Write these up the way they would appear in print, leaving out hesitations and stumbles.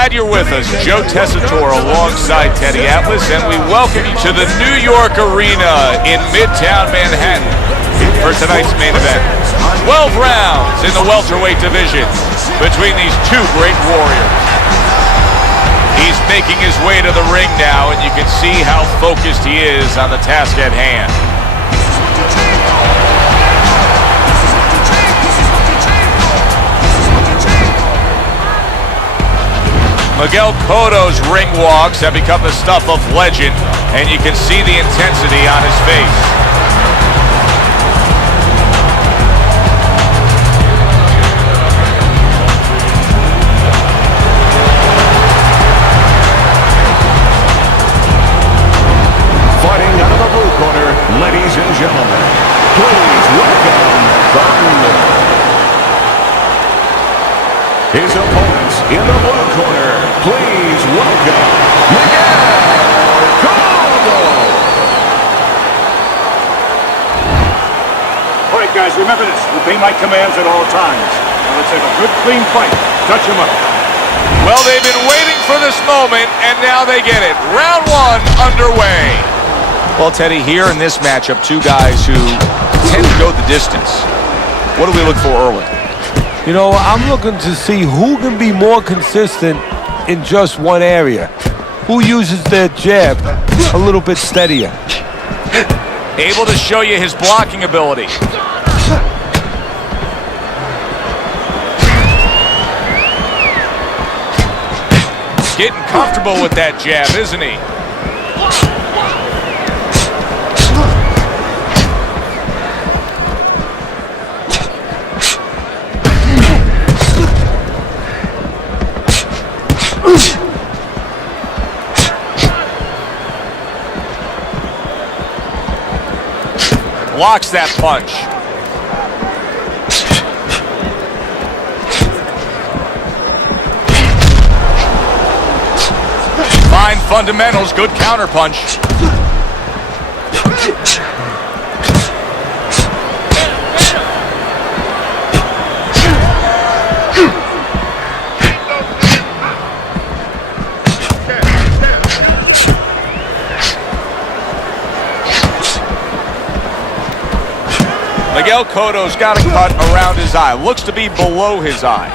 Glad you're with us. Joe Tessitore alongside Teddy Atlas, and we welcome you to the New York Arena in Midtown Manhattan for tonight's main event. 12 rounds in the welterweight division between these two great warriors. He's making his way to the ring now, and you can see how focused he is on the task at hand. Miguel Cotto's ring walks have become the stuff of legend, and you can see the intensity on his face. Fighting out of the blue corner, ladies and gentlemen, please welcome Thunder. His opponents in the blue corner, please welcome Miguel Cotto. All right, guys, remember this. Obey my commands at all times. Now let's have a good, clean fight. Touch him up. Well, they've been waiting for this moment, and now they get it. Round one underway. Well, Teddy, here in this matchup, two guys who tend to go the distance. What do we look for early? You know, I'm looking to see who can be more consistent in just one area. Who uses their jab a little bit steadier. Able to show you his blocking ability. Getting comfortable with that jab, isn't he? Blocks that punch. Fine fundamentals, good counter punch. Miguel Cotto's got a cut around his eye. Looks to be below his eye.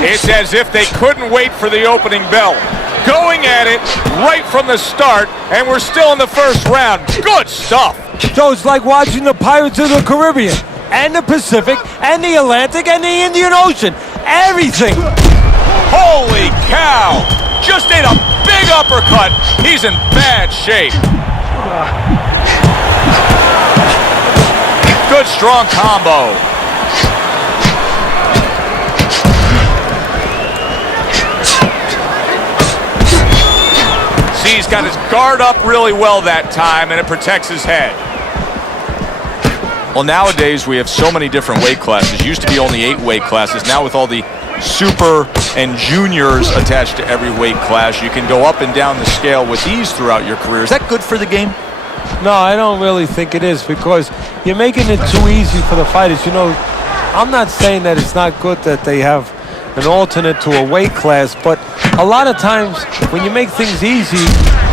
It's as if they couldn't wait for the opening bell. Going at it right from the start, and we're still in the first round. Good stuff. So it's like watching the Pirates of the Caribbean, and the Pacific, and the Atlantic, and the Indian Ocean. Everything. Holy cow! Just ate a big uppercut. He's in bad shape. Good strong combo. See, he's got his guard up really well that time, and it protects his head. Well, nowadays we have so many different weight classes. Used to be only 8 weight classes. Now with all the super and juniors attached to every weight class, you can go up and down the scale with ease throughout your career. Is that good for the game? No, I don't really think it is, because you're making it too easy for the fighters. You know, I'm not saying that it's not good that they have an alternate to a weight class, but a lot of times when you make things easy,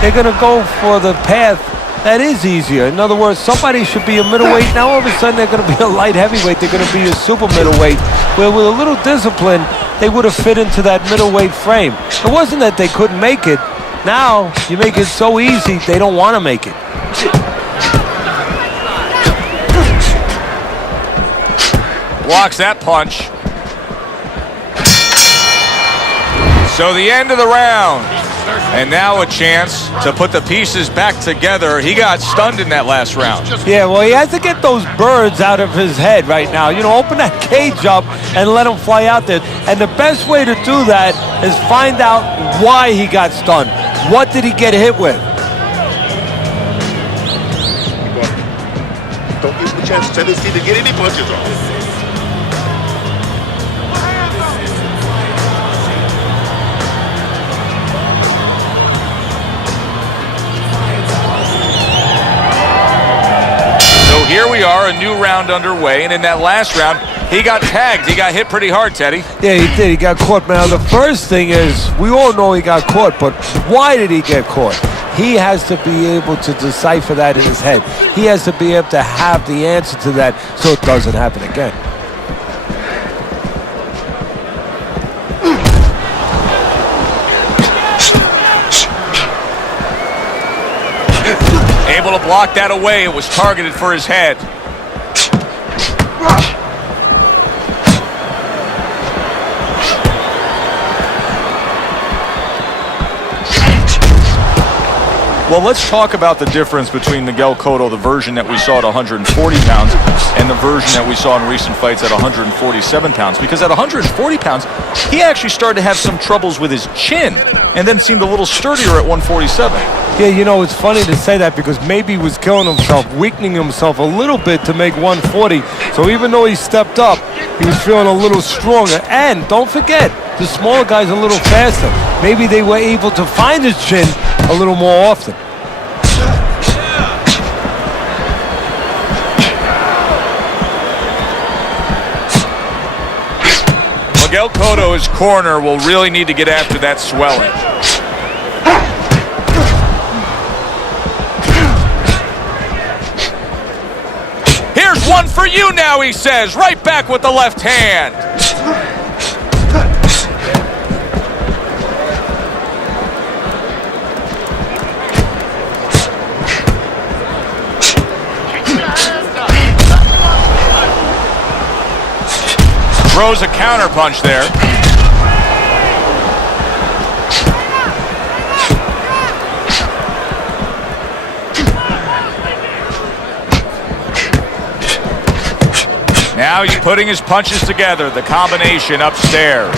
they're going to go for the path that is easier. In other words, somebody should be a middleweight. Now all of a sudden they're going to be a light heavyweight. They're going to be a super middleweight, where with a little discipline, they would have fit into that middleweight frame. It wasn't that they couldn't make it. Now you make it so easy, they don't want to make it. Blocks that punch. So the end of the round. And now a chance to put the pieces back together. He got stunned in that last round. Yeah, well, he has to get those birds out of his head right now. You know, open that cage up and let him fly out there. And the best way to do that is find out why he got stunned. What did he get hit with? Don't give him a chance, tendency to get any punches off. Here we are, a new round underway, and in that last round, He got tagged. He got hit pretty hard, Teddy. Yeah, he did. He got caught. Now, the first thing is, we all know he got caught, but why did he get caught? He has to be able to decipher that in his head. He has to be able to have the answer to that so it doesn't happen again. Able to block that away. It was targeted for his head. Well, let's talk about the difference between Miguel Cotto, the version that we saw at 140 pounds, and the version that we saw in recent fights at 147 pounds. Because at 140 pounds, he actually started to have some troubles with his chin, and then seemed a little sturdier at 147. Yeah, you know, it's funny to say that because maybe he was killing himself, weakening himself a little bit to make 140. So even though he stepped up, he was feeling a little stronger. And don't forget, the smaller guy's a little faster. Maybe they were able to find his chin a little more often. Miguel Cotto, his corner, will really need to get after that swelling. Here's one for you now, he says. Right back with the left hand. Throws a counter punch there. Now he's putting his punches together, the combination upstairs.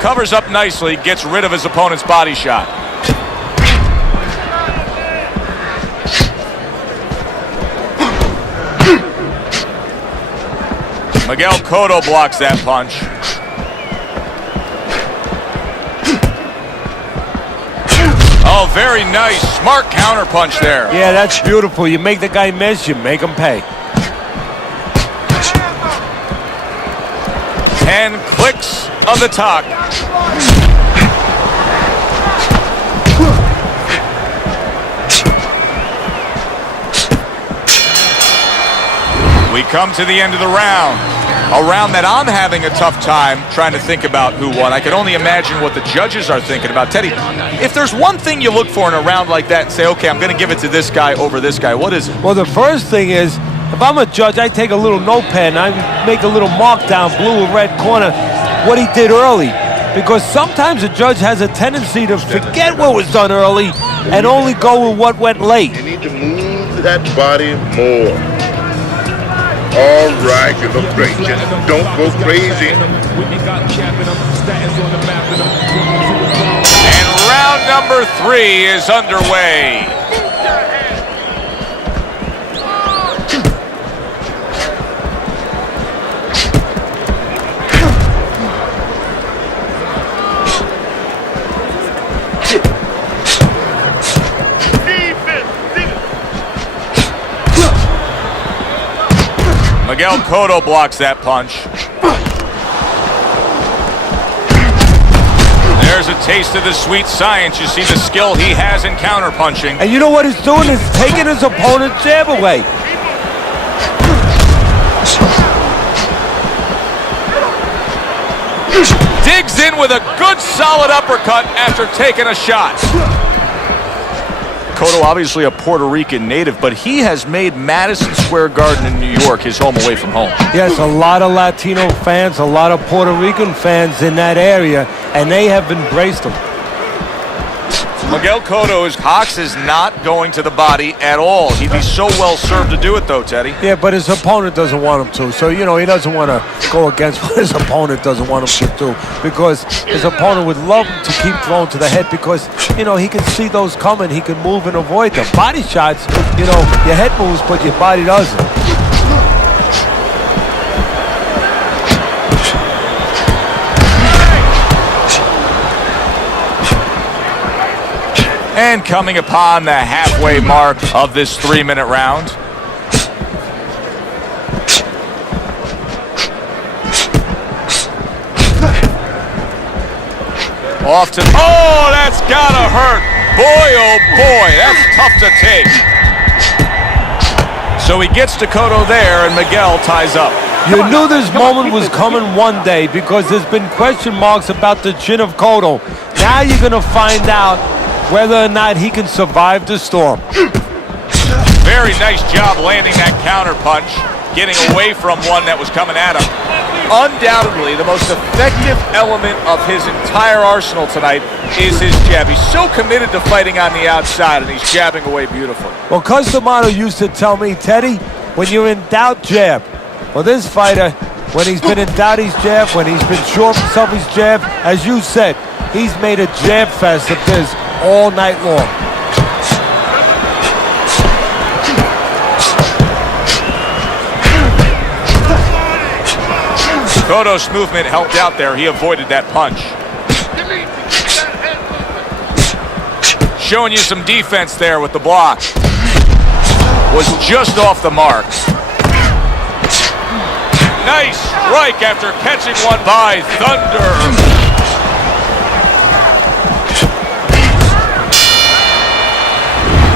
Covers up nicely, gets rid of his opponent's body shot. Miguel Cotto blocks that punch. Oh, very nice. Smart counter punch there. Yeah, that's beautiful. You make the guy miss, you make him pay. 10 clicks of the talk. We come to the end of the round. A round that I'm having a tough time trying to think about who won. I can only imagine what the judges are thinking about. Teddy, if there's one thing you look for in a round like that and say, okay, I'm going to give it to this guy over this guy, what is it? Well, the first thing is, if I'm a judge, I take a little notepad and I make a little mark down, blue or red corner, what he did early. Because sometimes a judge has a tendency to forget what was done early and only go with what went late. You need to move that body more. All right, you look great. Just don't go crazy. And round number 3 is underway. Miguel Cotto blocks that punch. There's a taste of the sweet science. You see the skill he has in counterpunching. And you know what he's doing is taking his opponent's jab away. Digs in with a good solid uppercut after taking a shot. Cotto, obviously a Puerto Rican native, but he has made Madison Square Garden in New York his home away from home. Yes, a lot of Latino fans, a lot of Puerto Rican fans in that area, and they have embraced him. Miguel Cotto's Hawks is not going to the body at all. He'd be so well served to do it, though, Teddy. Yeah, but his opponent doesn't want him to. So, you know, he doesn't want to go against what his opponent doesn't want him to do. Because his opponent would love him to keep throwing to the head because, you know, he can see those coming. He can move and avoid them. Body shots, you know, your head moves, but your body doesn't. And coming upon the halfway mark of this 3-minute round. Oh, that's gotta hurt. Boy, oh boy, that's tough to take. So he gets to Cotto there, and Miguel ties up. You knew this moment was coming one day because there's been question marks about the chin of Cotto. Now you're going to find out whether or not he can survive the storm. Very nice job landing that counter punch, getting away from one that was coming at him. Undoubtedly, the most effective element of his entire arsenal tonight is his jab. He's so committed to fighting on the outside, and he's jabbing away beautifully. Well, Kostya used to tell me, Teddy, when you're in doubt, jab. Well, this fighter, when he's been in doubt, he's jab. When he's been sure of himself, he's jab. As you said, he's made a jab fest of this all night long. Cotto's movement helped out there. He avoided that punch. Showing you some defense there with the block. Was just off the mark. Nice strike after catching one by Thunder.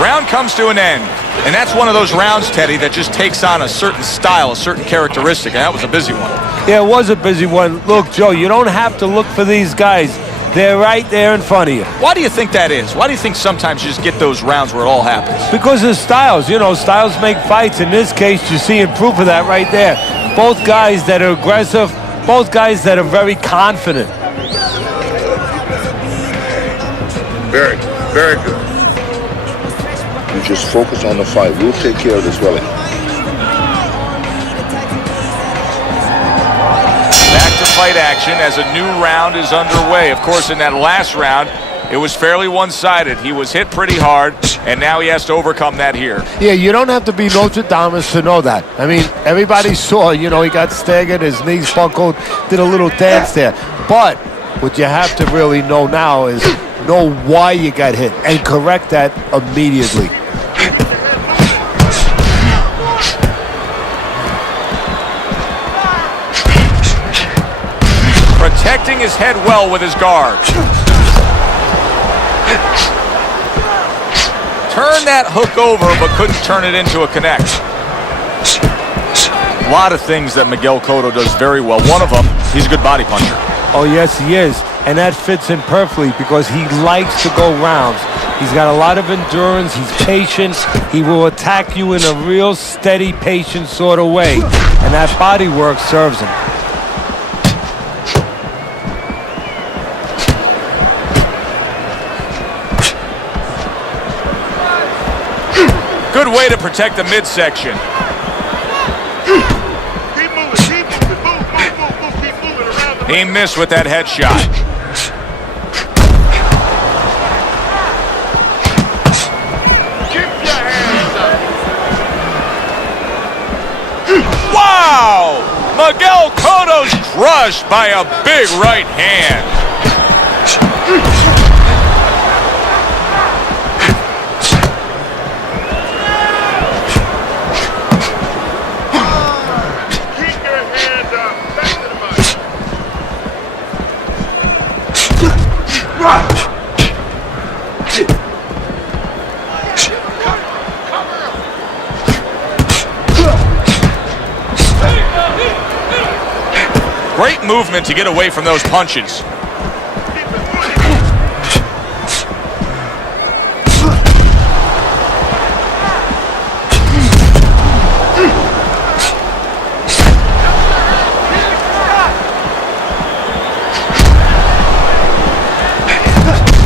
Round comes to an end. And that's one of those rounds, Teddy, that just takes on a certain style, a certain characteristic, and that was a busy one. Yeah, it was a busy one. Look, Joe, you don't have to look for these guys. They're right there in front of you. Why do you think that is? Why do you think sometimes you just get those rounds where it all happens? Because of styles. You know, styles make fights. In this case, you're seeing proof of that right there. Both guys that are aggressive, both guys that are very confident. Very good. Very good. You just focus on the fight. We'll take care of this, Willie. Back to fight action as a new round is underway. Of course, in that last round, it was fairly one-sided. He was hit pretty hard, and now he has to overcome that here. Yeah, you don't have to be Nostradamus to know that. I mean, everybody saw, you know, he got staggered, his knees buckled, did a little dance there. But what you have to really know now is know why you got hit and correct that immediately. Protecting his head well with his guard. Turned that hook over, but couldn't turn it into a connect. A lot of things that Miguel Cotto does very well. One of them, he's a good body puncher. Oh, yes, he is. And that fits in perfectly because he likes to go rounds. He's got a lot of endurance. He's patient. He will attack you in a real steady, patient sort of way. And that body work serves him. Good way to protect the midsection. Keep moving. Move. Keep moving around the He missed with that headshot. Keep your hands up. Wow! Miguel Cotto's crushed by a big right hand. Keep your hands up. Back to the body. Great movement to get away from those punches.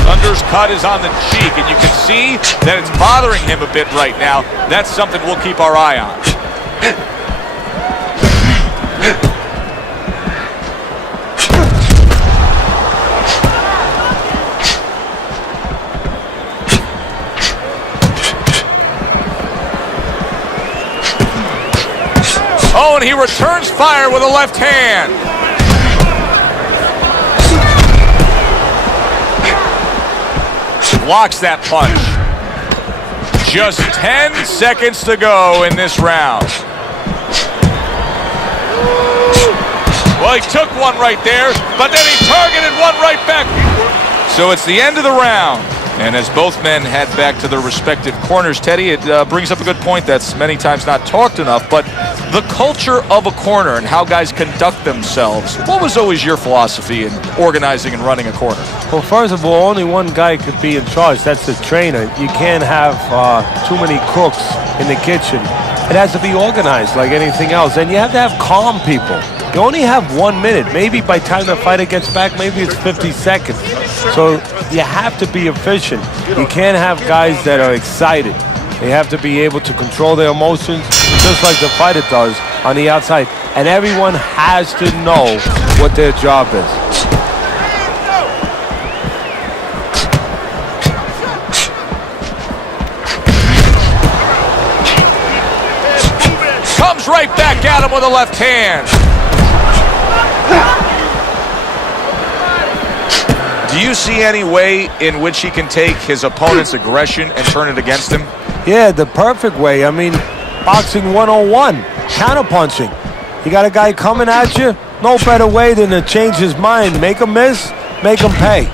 Thunder's cut is on the cheek, and you can see that it's bothering him a bit right now. That's something we'll keep our eye on. Oh, and he returns fire with a left hand. Blocks that punch. Just 10 seconds to go in this round. Well, he took one right there, but then he targeted one right back. So it's the end of the round. And as both men head back to their respective corners, Teddy, it brings up a good point that's many times not talked enough, but the culture of a corner and how guys conduct themselves. What was always your philosophy in organizing and running a corner? Well, first of all, only one guy could be in charge. That's the trainer. You can't have too many cooks in the kitchen. It has to be organized like anything else. And you have to have calm people. You only have 1 minute. Maybe by the time the fighter gets back, maybe it's 50 seconds. So you have to be efficient. You can't have guys that are excited. They have to be able to control their emotions just like the fighter does on the outside. And everyone has to know what their job is. Comes right back at him with a left hand. Do you see any way in which he can take his opponent's aggression and turn it against him? Yeah, the perfect way. I mean, boxing 101, counterpunching. You got a guy coming at you, no better way than to change his mind. Make him miss, make him pay.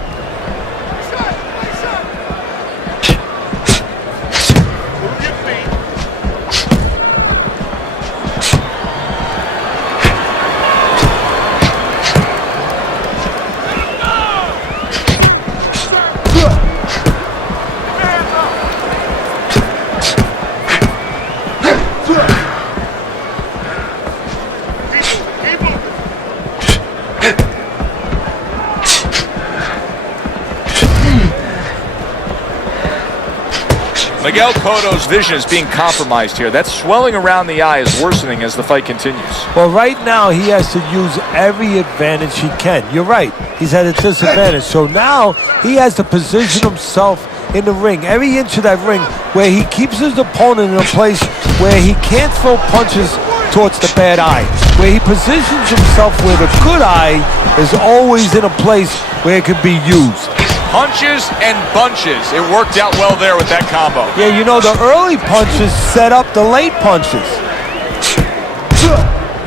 Miguel Cotto's vision is being compromised here. That swelling around the eye is worsening as the fight continues. Well, right now he has to use every advantage he can. You're right. He's at a disadvantage. So now he has to position himself in the ring, every inch of that ring, where he keeps his opponent in a place where he can't throw punches towards the bad eye, where he positions himself where the good eye is always in a place where it can be used. Punches and bunches. It worked out well there with that combo. Yeah, you know, the early punches set up the late punches.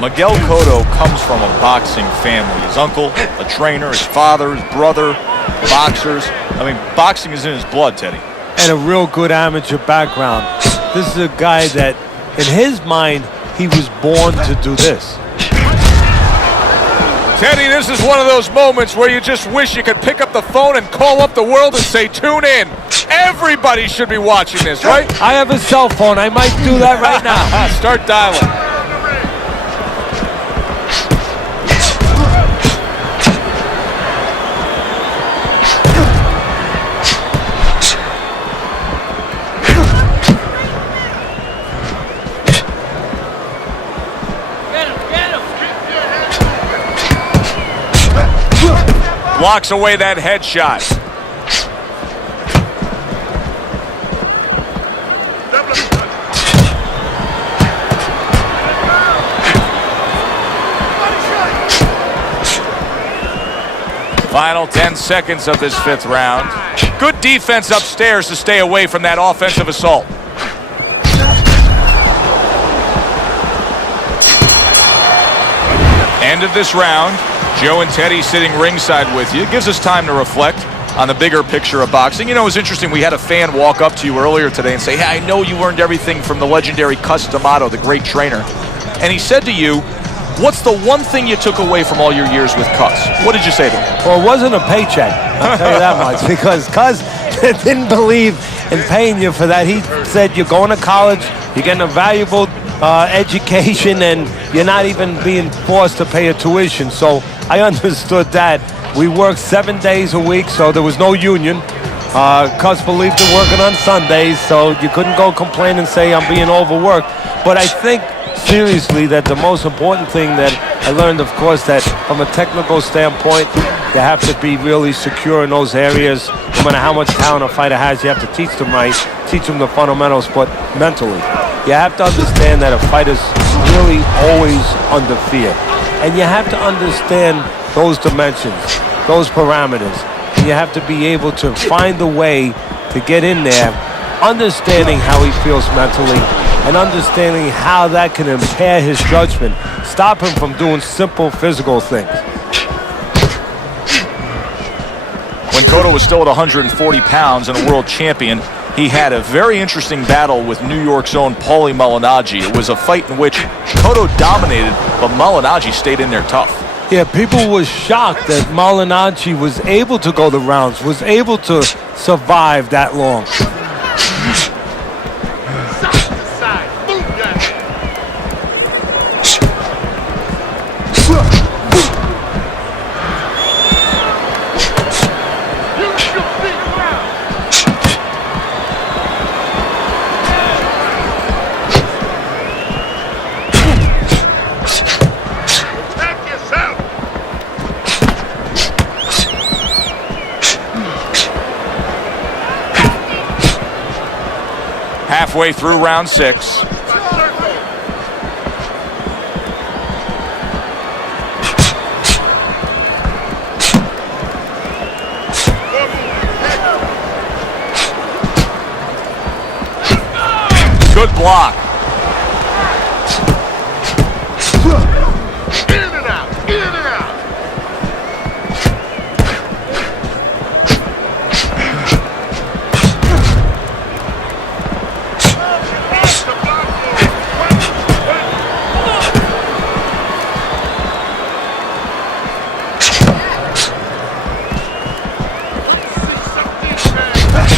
Miguel Cotto comes from a boxing family. His uncle, a trainer, his father, his brother, boxers. I mean, boxing is in his blood, Teddy. And a real good amateur background. This is a guy that, in his mind, he was born to do this. Teddy, this is one of those moments where you just wish you could pick up the phone and call up the world and say, tune in. Everybody should be watching this, right? I have a cell phone. I might do that right now. Start dialing. Blocks away that headshot. Final 10 seconds of this fifth round. Good defense upstairs to stay away from that offensive assault. End of this round. Joe and Teddy sitting ringside with you. It gives us time to reflect on the bigger picture of boxing. You know, it was interesting. We had a fan walk up to you earlier today and say, hey, I know you learned everything from the legendary Cotto, the great trainer. And he said to you, what's the one thing you took away from all your years with Cus? What did you say to him? Well, it wasn't a paycheck, I'll tell you that much, because Cus didn't believe in paying you for that. He said, you're going to college, you're getting a valuable education, and you're not even being forced to pay a tuition. So I understood that. We worked 7 days a week, so there was no union. Cus believed in working on Sundays, so you couldn't go complain and say I'm being overworked. But I think seriously that the most important thing that I learned, of course, that from a technical standpoint, you have to be really secure in those areas. No matter how much talent a fighter has, you have to teach them right, teach them the fundamentals, but mentally. You have to understand that a fighter's really always under fear. And you have to understand those dimensions, those parameters. and you have to be able to find a way to get in there, understanding how he feels mentally and understanding how that can impair his judgment, stop him from doing simple physical things. When Cotto was still at 140 pounds and a world champion, he had a very interesting battle with New York's own Paulie Malignaggi. It was a fight in which Cotto dominated, but Malignaggi stayed in there tough. Yeah, people were shocked that Malignaggi was able to go the rounds, was able to survive that long. Halfway through round 6. Good block.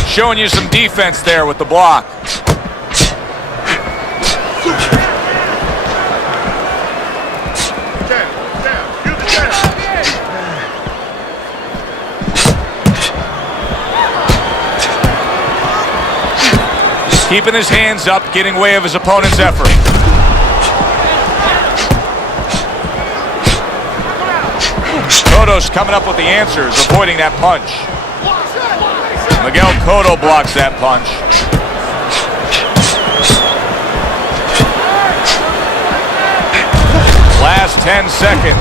Showing you some defense there with the block. Keeping his hands up, getting way of his opponent's effort. Cotto's coming up with the answers, avoiding that punch. Miguel Cotto blocks that punch. Last 10 seconds.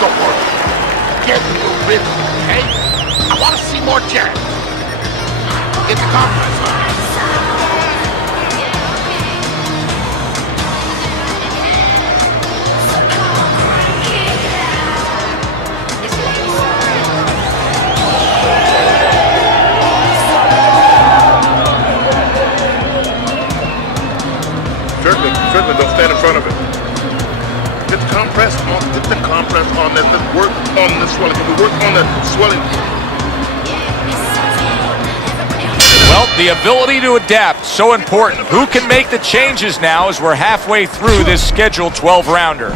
Don't worry. Get a little bit, okay? I want to see more jabs. Get the confidence up. Certainly don't stand in front of it. Get the compress on that. Let's work on the swelling. Can we work on the swelling? Well, the ability to adapt, so important. Who can make the changes now as we're halfway through this scheduled 12-rounder?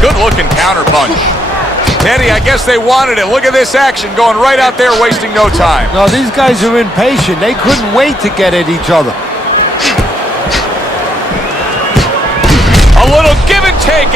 Good looking counter punch. Teddy, I guess they wanted it. Look at this action going right out there, wasting no time. No, these guys are impatient. They couldn't wait to get at each other. A little give and take.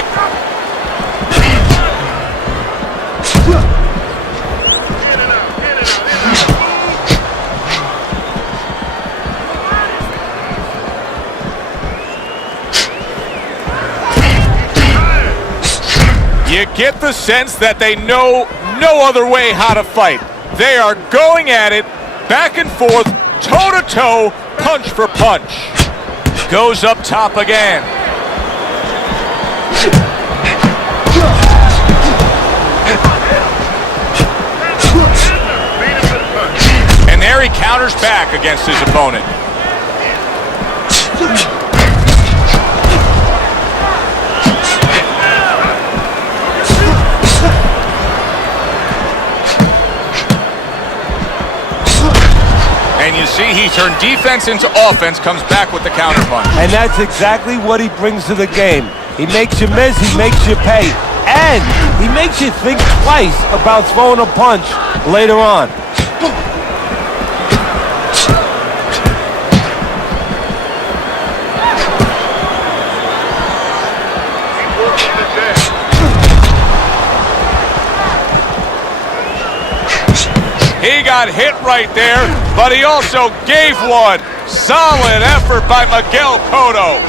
You get the sense that they know no other way how to fight. They are going at it, back and forth, toe-to-toe, punch for punch. Goes up top again. And there he counters back against his opponent. And you see he turned defense into offense, comes back with the counter punch. And that's exactly what he brings to the game. He makes you miss, he makes you pay, and he makes you think twice about throwing a punch later on. He got hit right there, but he also gave one. Solid effort by Miguel Cotto.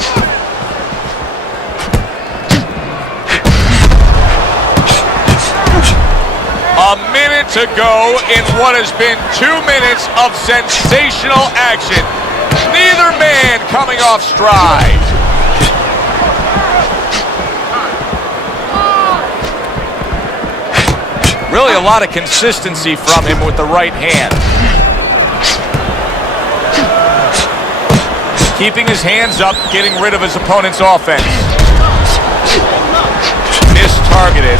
A minute to go in what has been 2 minutes of sensational action. Neither man coming off stride. Really a lot of consistency from him with the right hand. Keeping his hands up, getting rid of his opponent's offense. Mistargeted.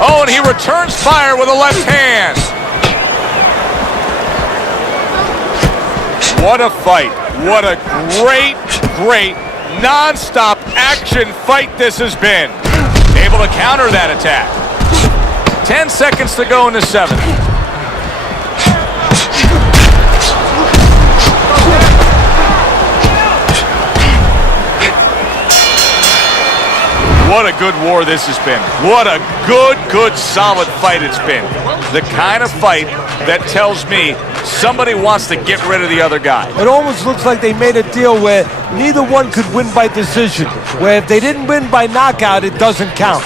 Oh, and he returns fire with a left hand. What a fight. What a great non-stop action fight this has been. Able to counter that attack. 10 seconds to go in the 7th. What a good war this has been. What a good, solid fight it's been. The kind of fight that tells me somebody wants to get rid of the other guy. It almost looks like they made a deal where neither one could win by decision. Where if they didn't win by knockout, it doesn't count.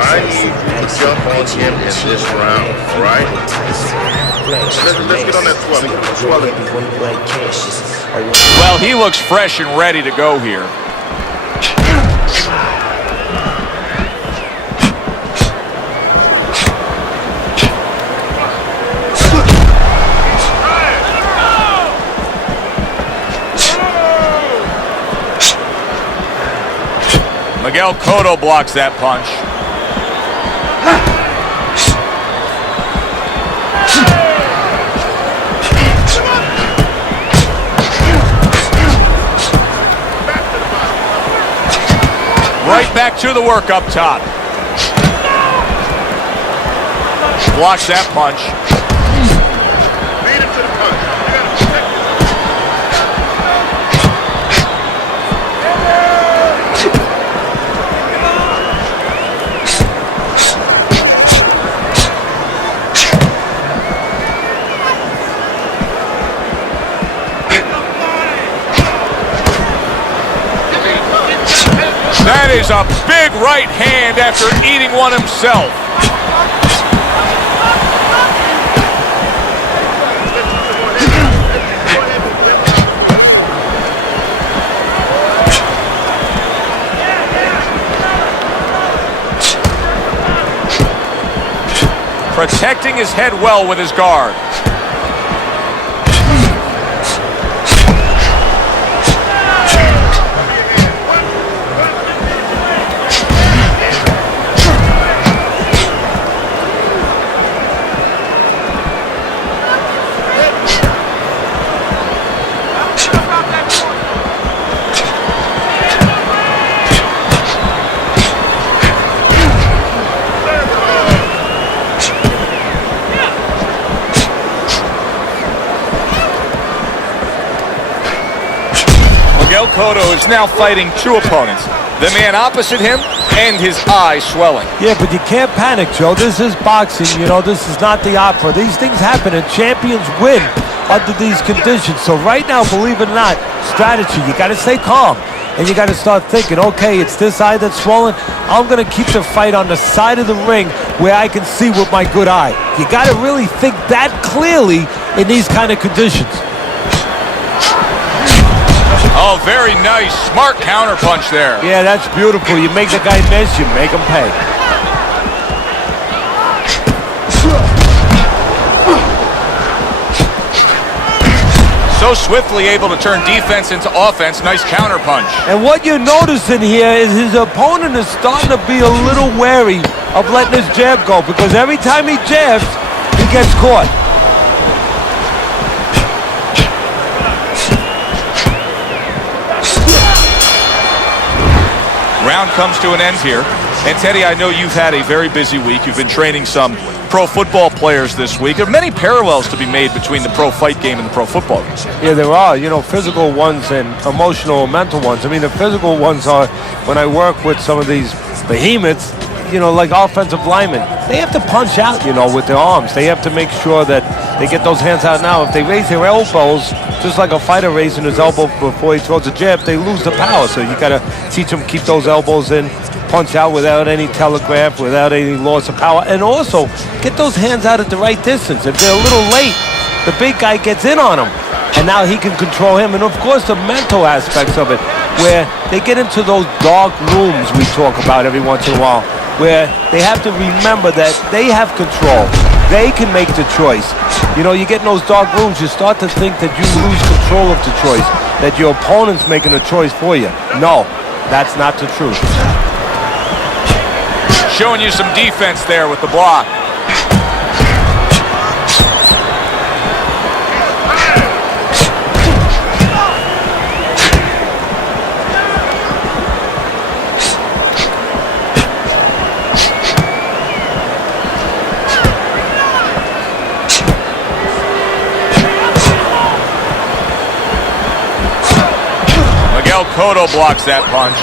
I need you to jump on him in this round, all right? Let's get on that swelling. Well, he looks fresh and ready to go here. Miguel Cotto blocks that punch. Right back to the work up top. Blocks that punch. Lead him to the punch. You gotta protect him. That is a big right hand after eating one himself. Protecting his head well with his guard. Miguel Cotto is now fighting two opponents. The man opposite him and his eye swelling. Yeah, but you can't panic, Joe. This is boxing. You know, this is not the opera. These things happen, and champions win under these conditions. So right now, believe it or not, strategy. You got to stay calm, and you got to start thinking, okay, it's this eye that's swollen. I'm going to keep the fight on the side of the ring where I can see with my good eye. You got to really think that clearly in these kind of conditions. Oh, very nice. Smart counter punch there. Yeah, that's beautiful. You make the guy miss, you make him pay. So swiftly able to turn defense into offense. Nice counter punch. And what you're noticing here is his opponent is starting to be a little wary of letting his jab go, because every time he jabs, he gets caught. Round comes to an end here. And Teddy, I know you've had a very busy week. You've been training some pro football players this week. There are many parallels to be made between the pro fight game and the pro football game. Yeah, there are, physical ones and emotional and mental ones. I mean, the physical ones are when I work with some of these behemoths, like offensive linemen. They have to punch out, with their arms. They have to make sure that they get those hands out now. If they raise their elbows, just like a fighter raising his elbow before he throws a jab, they lose the power. So you got to teach them keep those elbows in, punch out without any telegraph, without any loss of power, and also get those hands out at the right distance. If they're a little late, the big guy gets in on him, and now he can control him. And of course, the mental aspects of it, where they get into those dark rooms we talk about every once in a while, where they have to remember that they have control. They can make the choice. You get in those dark rooms, you start to think that you lose control of the choice, that your opponent's making a choice for you. No, that's not the truth. Showing you some defense there with the block. Miguel Cotto blocks that punch.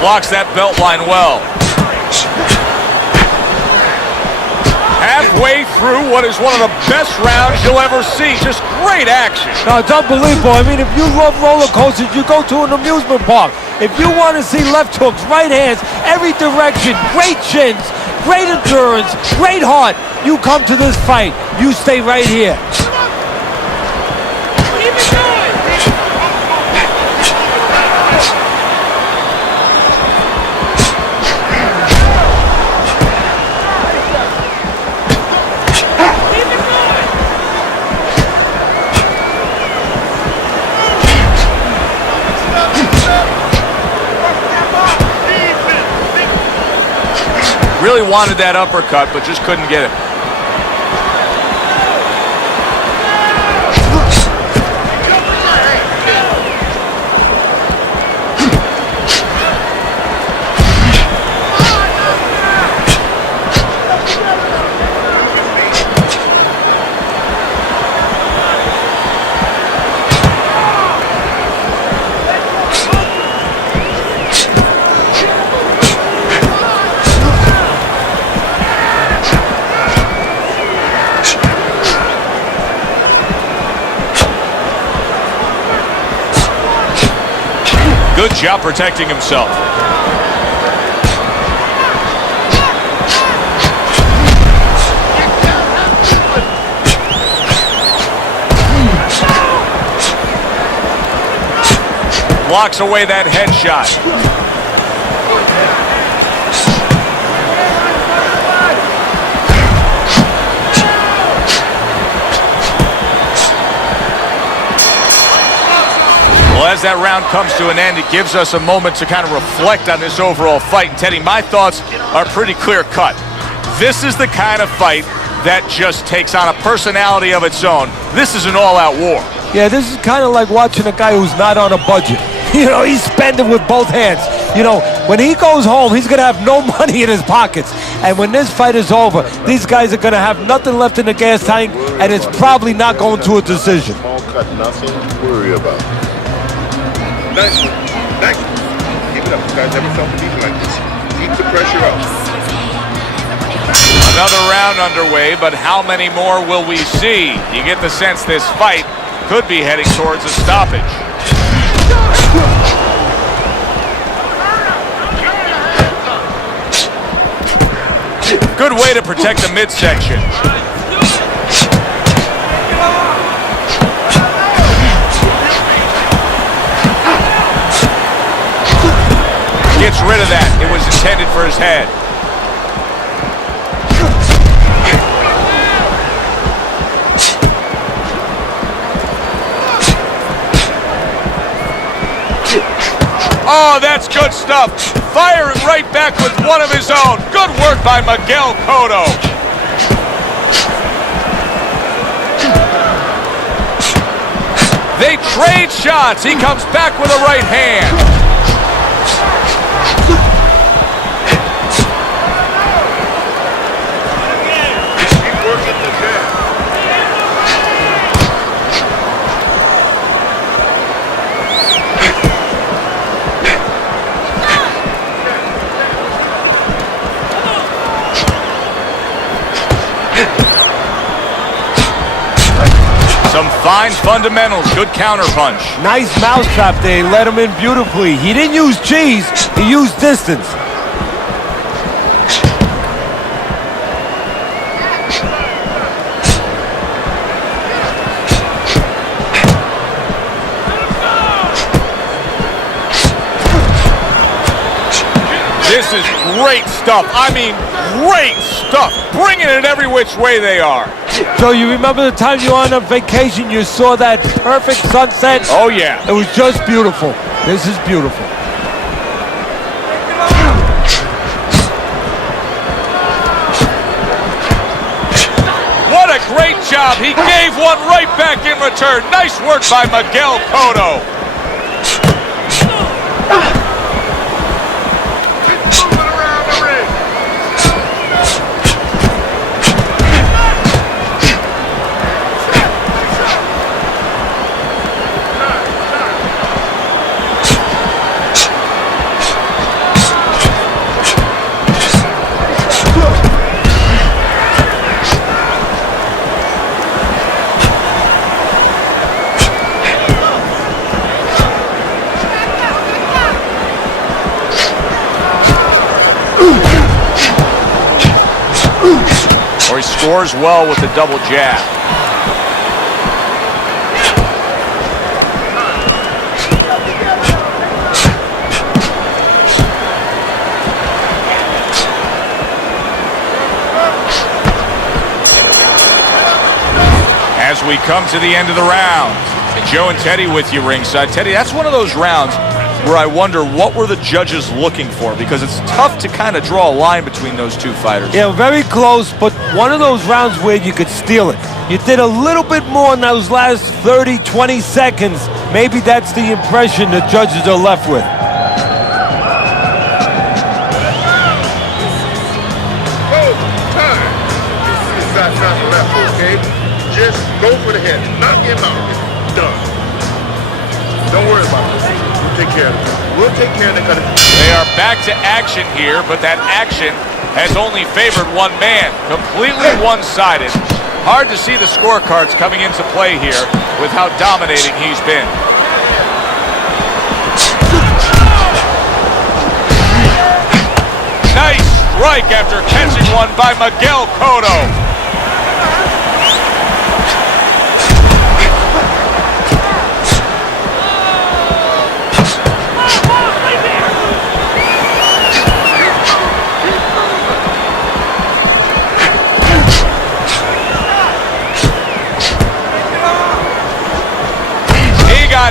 Blocks that belt line well. Halfway through what is one of the best rounds you'll ever see. Just great action. No, it's unbelievable. I mean, if you love roller coasters, you go to an amusement park. If you want to see left hooks, right hands, every direction, great chins, great endurance, great heart, you come to this fight. You stay right here. Really wanted that uppercut, but just couldn't get it. Good job protecting himself. Blocks away that headshot. Well, as that round comes to an end, it gives us a moment to kind of reflect on this overall fight. And Teddy, my thoughts are pretty clear cut. This is the kind of fight that just takes on a personality of its own. This is an all-out war. Yeah, this is kind of like watching a guy who's not on a budget. He's spending with both hands. When he goes home, he's going to have no money in his pockets. And when this fight is over, these guys are going to have nothing left in the gas tank, and it's probably not going to a decision. Small cut, nothing to worry about. Nice one. Nice one. Keep it up. You guys ever felt anything like this? Keep the pressure up. Another round underway, but how many more will we see? You get the sense this fight could be heading towards a stoppage. Good way to protect the midsection. Gets rid of that. It was intended for his head. Oh, that's good stuff. firing right back with one of his own. Good work by Miguel Cotto. They trade shots. He comes back with a right hand. Some fine fundamentals, good counterpunch. Nice mousetrap there, he let him in beautifully. He didn't use cheese, he used distance. This is great stuff. I mean, great stuff. Bringing it every which way they are. So you remember the time you were on a vacation, you saw that perfect sunset? Oh, yeah. It was just beautiful. This is beautiful. What a great job. He gave one right back in return. Nice work by Miguel Cotto. Or he scores well with the double jab. As we come to the end of the round, Joe and Teddy with you ringside. Teddy, that's one of those rounds where I wonder what were the judges looking for, because it's tough to kind of draw a line between those two fighters. Yeah, very close, but one of those rounds where you could steal it. You did a little bit more in those last 30, 20 seconds. Maybe that's the impression the judges are left with. Time. This is not time for left, okay? Just go for the head. Knock him out. Done. Don't worry about this. We'll take care of it. We'll take care of the cut. They are back to action here, but that action has only favored one man. Completely one-sided. Hard to see the scorecards coming into play here with how dominating he's been. Nice strike after catching one by Miguel Cotto.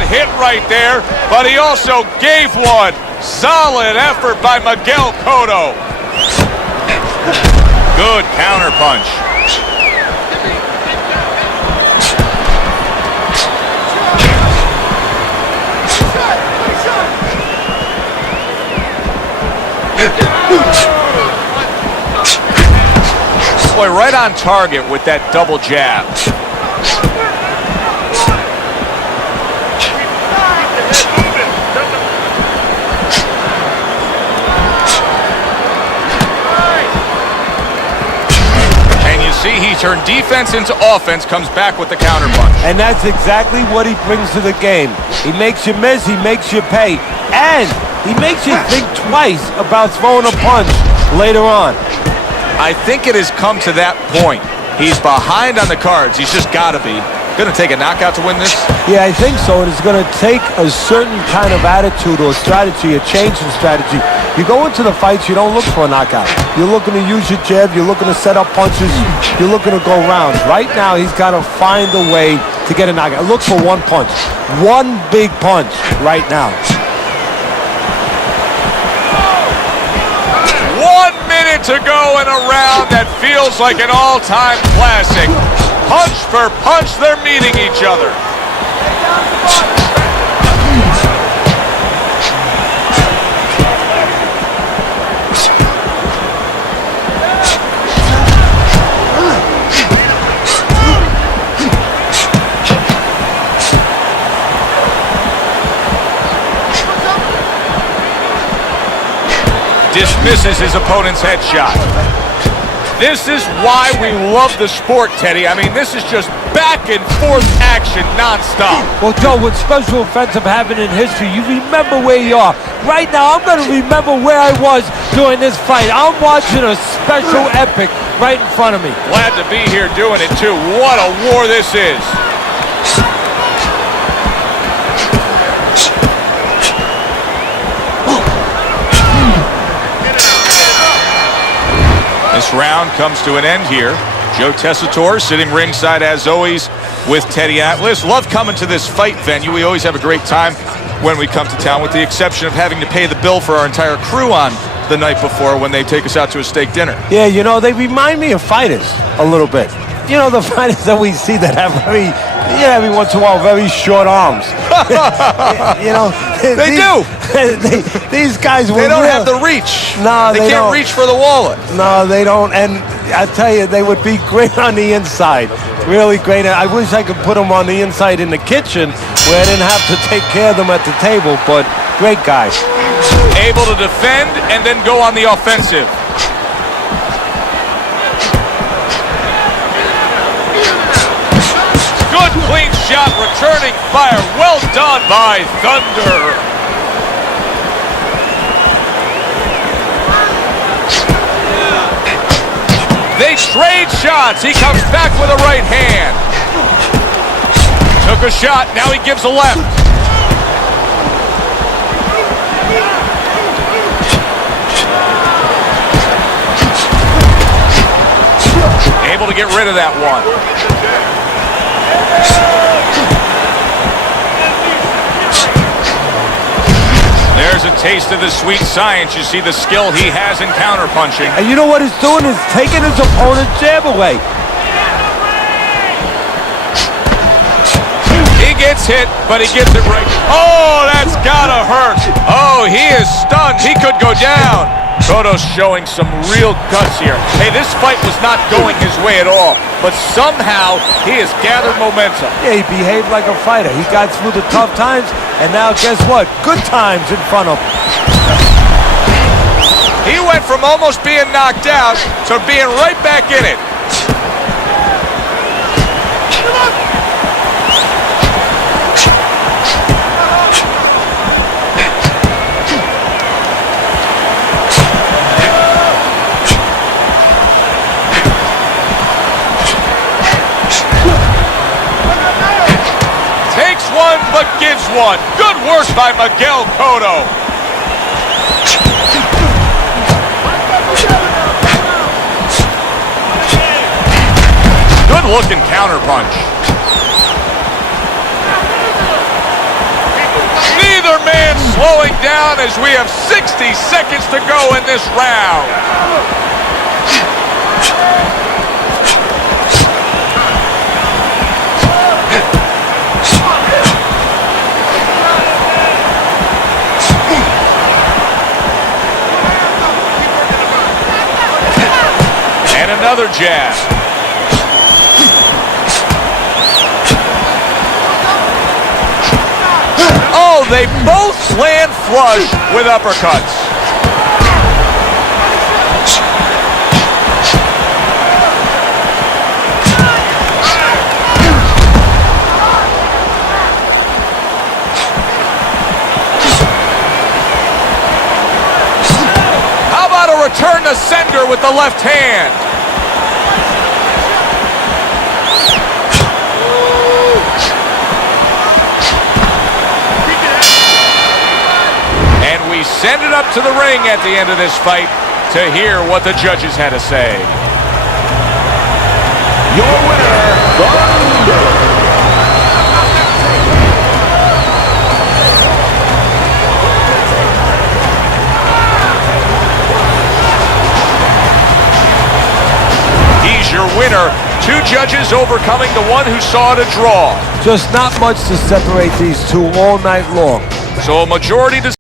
Hit right there, but he also gave one. Solid effort by Miguel Cotto. Good counter punch. Boy, right on target with that double jab. He turned defense into offense, comes back with the counter punch. And that's exactly what he brings to the game. He makes you miss, he makes you pay, and he makes you think twice about throwing a punch later on. I think it has come to that point. He's behind on the cards. He's just got to be. Going to take a knockout to win this? Yeah, I think so, and it's going to take a certain kind of attitude or strategy, a change in strategy. You go into the fights, you don't look for a knockout. You're looking to use your jab, you're looking to set up punches, you're looking to go rounds. Right now, he's got to find a way to get a knockout. Look for one punch. One big punch right now. minute to go in a round that feels like an all-time classic. Punch for punch, they're meeting each other. Dismisses his opponent's headshot. This is why we love the sport, Teddy. I mean, this is just back and forth action nonstop. Well, Joe, with special events have happened in history, you remember where you are. Right now, I'm going to remember where I was during this fight. I'm watching a special epic right in front of me. Glad to be here doing it, too. What a war this is. This round comes to an end here. Joe Tessitore sitting ringside as always with Teddy Atlas. Love coming to this fight venue. We always have a great time when we come to town, with the exception of having to pay the bill for our entire crew on the night before when they take us out to a steak dinner. Yeah, you know, they remind me of fighters a little bit. You know, the fighters that we see that have very, every once in a while, very short arms. You know, They do. These guys They don't have the reach. No, they don't. can't reach for the wallet. No, they don't. And I tell you, they would be great on the inside. Really great. I wish I could put them on the inside in the kitchen where I didn't have to take care of them at the table, but great guys. Able to defend and then go on the offensive. Good clean shot, returning fire. Well done by Thunder. They trade shots. He comes back with a right hand. Took a shot, now he gives a left. Able to get rid of that one. There's a taste of the sweet science. You see the skill he has in counterpunching. And you know what he's doing is taking his opponent's jab away. He gets hit, but he gets it right. Oh, that's gotta hurt. Oh, he is stunned. He could go down. Cotto's showing some real guts here. Hey, this fight was not going his way at all, but somehow he has gathered momentum. Yeah, he behaved like a fighter. He got through the tough times, and now guess what? Good times in front of him. He went from almost being knocked out to being right back in it. But gives one. Good work by Miguel Cotto. Good looking counterpunch. Neither man slowing down as we have 60 seconds to go in this round. Another jab. Oh, they both land flush with uppercuts. How about a return to sender with the left hand? We send it up to the ring at the end of this fight to hear what the judges had to say. Your winner, Thunder. winner. Two judges overcoming the one who saw it a draw. Just not much to separate these two all night long. So a majority